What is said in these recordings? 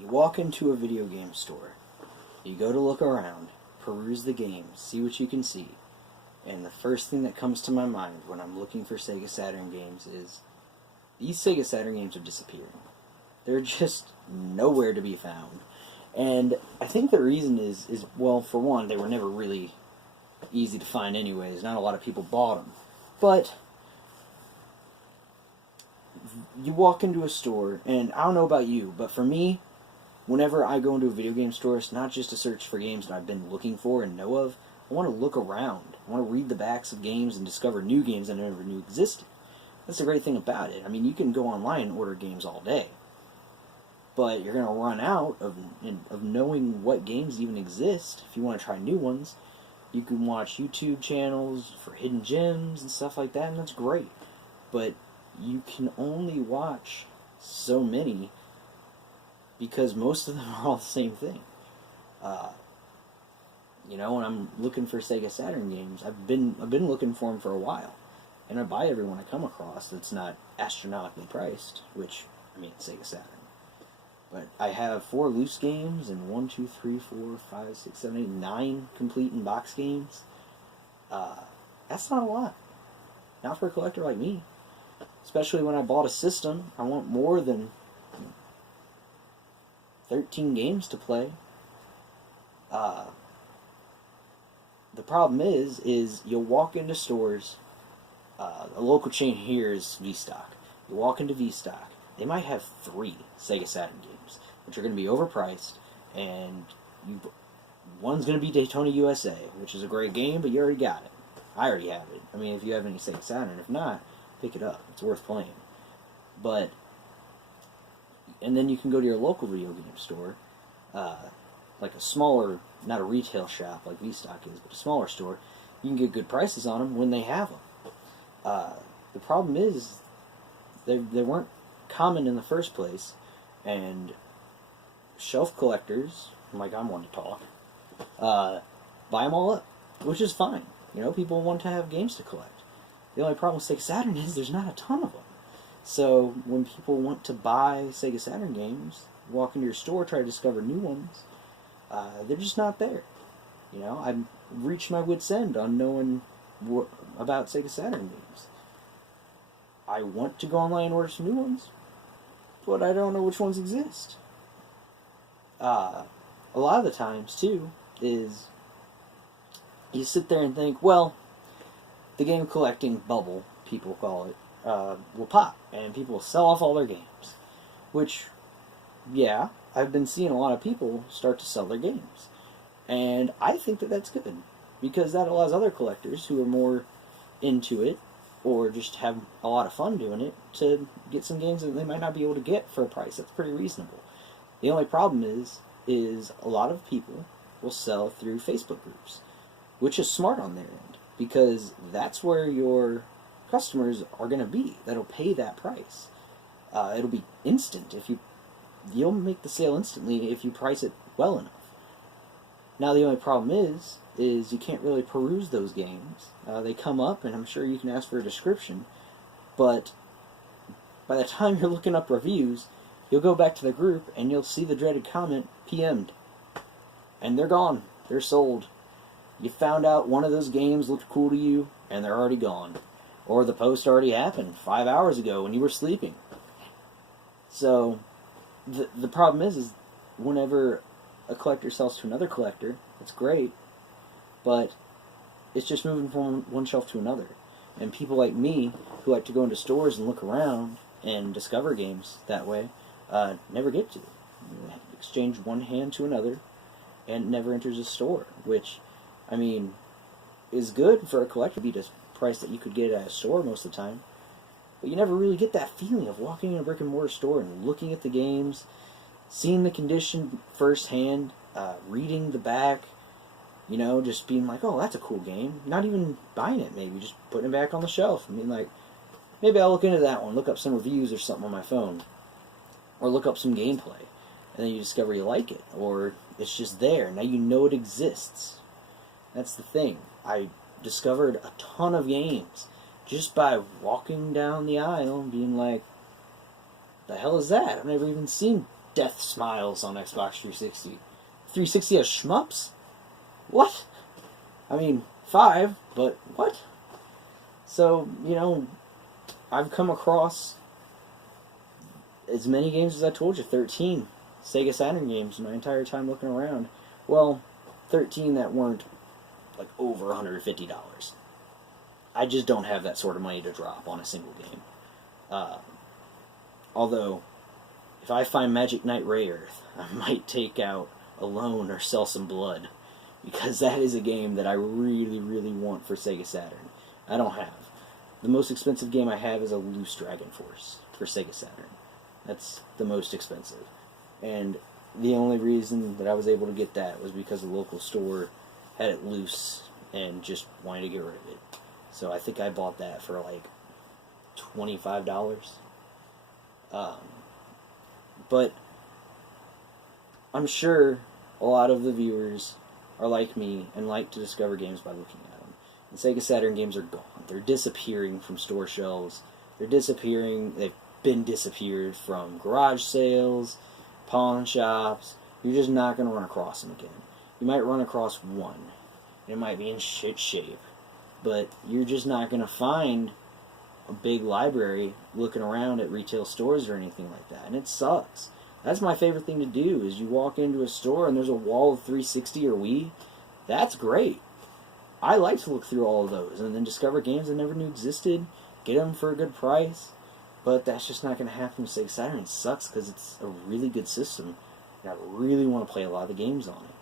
You walk into a video game store, you go to look around, peruse the games, see what you can see, and the first thing that comes to my mind when I'm looking for Sega Saturn games is these Sega Saturn games are disappearing. They're just nowhere to be found. And I think the reason is well, for one, they were never really easy to find anyways. Not a lot of people bought them. But you walk into a store, and I don't know about you, but for me, whenever I go into a video game store, it's not just to search for games that I've been looking for and know of. I want to look around. I want to read the backs of games and discover new games that I never knew existed. That's the great thing about it. I mean, you can go online and order games all day, but you're going to run out of knowing what games even exist. If you want to try new ones, you can watch YouTube channels for hidden gems and stuff like that, and that's great. But you can only watch so many because most of them are all the same thing. When I'm looking for Sega Saturn games, I've been looking for them for a while, and I buy every one I come across that's not astronomically priced, which, I mean, Sega Saturn. But I have 4 loose games and 1, 2, 3, 4, 5, 6, 7, 8, 9 complete in box games. That's not a lot. Not for a collector like me. Especially when I bought a system, I want more than 13 games to play. The problem is you'll walk into stores. A local chain here is V-Stock. You walk into V-Stock, they might have 3 Sega Saturn games, which are going to be overpriced, and one's going to be Daytona USA, which is a great game, but you already got it. I already have it. I mean, if you have any Sega Saturn, if not, pick it up. It's worth playing. And then you can go to your local video game store, like a smaller, not a retail shop like V-Stock is, but a smaller store. You can get good prices on them when they have them. The problem is they weren't common in the first place, and shelf collectors, like I'm one to talk, buy them all up, which is fine. People want to have games to collect. The only problem with Sega Saturn is there's not a ton of them. So when people want to buy Sega Saturn games, walk into your store, try to discover new ones, they're just not there. I've reached my wit's end on knowing about Sega Saturn games. I want to go online and order some new ones, but I don't know which ones exist. A lot of the times, too, is you sit there and think, well, the game collecting bubble, people call it, will pop, and people will sell off all their games. Which, yeah, I've been seeing a lot of people start to sell their games. And I think that that's good, because that allows other collectors who are more into it, or just have a lot of fun doing it, to get some games that they might not be able to get for a price that's pretty reasonable. The only problem is a lot of people will sell through Facebook groups, which is smart on their end, because that's where your customers are going to be. That'll pay that price. It'll be instant. You'll make the sale instantly if you price it well enough. Now the only problem is you can't really peruse those games. They come up, and I'm sure you can ask for a description, but by the time you're looking up reviews, you'll go back to the group, and you'll see the dreaded comment, PM'd. And they're gone. They're sold. You found out one of those games looked cool to you, and they're already gone. Or the post already happened 5 hours ago when you were sleeping. So, the problem is whenever a collector sells to another collector, it's great, but it's just moving from one shelf to another. And people like me, who like to go into stores and look around and discover games that way, never get to. You exchange one hand to another, and it never enters a store, which, I mean, is good for a collector to be the price that you could get at a store most of the time. But you never really get that feeling of walking in a brick and mortar store and looking at the games, seeing the condition firsthand, reading the back, just being like, oh, that's a cool game. Not even buying it, maybe, just putting it back on the shelf. I mean, like, maybe I'll look into that one, look up some reviews or something on my phone, or look up some gameplay, and then you discover you like it, or it's just there. Now you know it exists. That's the thing. I discovered a ton of games just by walking down the aisle and being like, the hell is that? I've never even seen death smiles on Xbox 360. 360 has shmups? What? I mean, 5, but what? So, you know, I've come across as many games as I told you, 13 Sega Saturn games my entire time looking around. Well, 13 that weren't like over $150. I just don't have that sort of money to drop on a single game. Although, if I find Magic Knight Ray Earth, I might take out a loan or sell some blood, because that is a game that I really, really want for Sega Saturn. I don't have. The most expensive game I have is a loose Dragon Force for Sega Saturn. That's the most expensive. And the only reason that I was able to get that was because the local store had it loose and just wanted to get rid of it. So I think I bought that for like $25. But I'm sure a lot of the viewers are like me and like to discover games by looking at them. And Sega Saturn games are gone. They're disappearing from store shelves. They're disappearing. They've been disappeared from garage sales, pawn shops. You're just not going to run across them again. You might run across one. It might be in shit shape. But you're just not going to find a big library looking around at retail stores or anything like that. And it sucks. That's my favorite thing to do, is you walk into a store and there's a wall of 360 or Wii. That's great. I like to look through all of those and then discover games I never knew existed, get them for a good price. But that's just not going to happen with Sega Saturn. It sucks because it's a really good system, and I really want to play a lot of the games on it.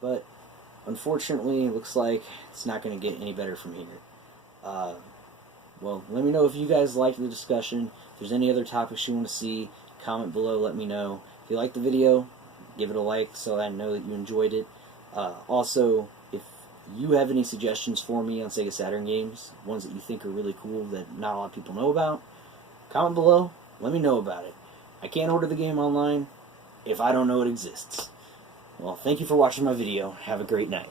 But unfortunately, it looks like it's not going to get any better from here. Well, let me know if you guys liked the discussion. If there's any other topics you want to see, comment below, let me know. If you liked the video, give it a like so I know that you enjoyed it. Also, if you have any suggestions for me on Sega Saturn games, ones that you think are really cool that not a lot of people know about, comment below, let me know about it. I can't order the game online if I don't know it exists. Well, thank you for watching my video. Have a great night.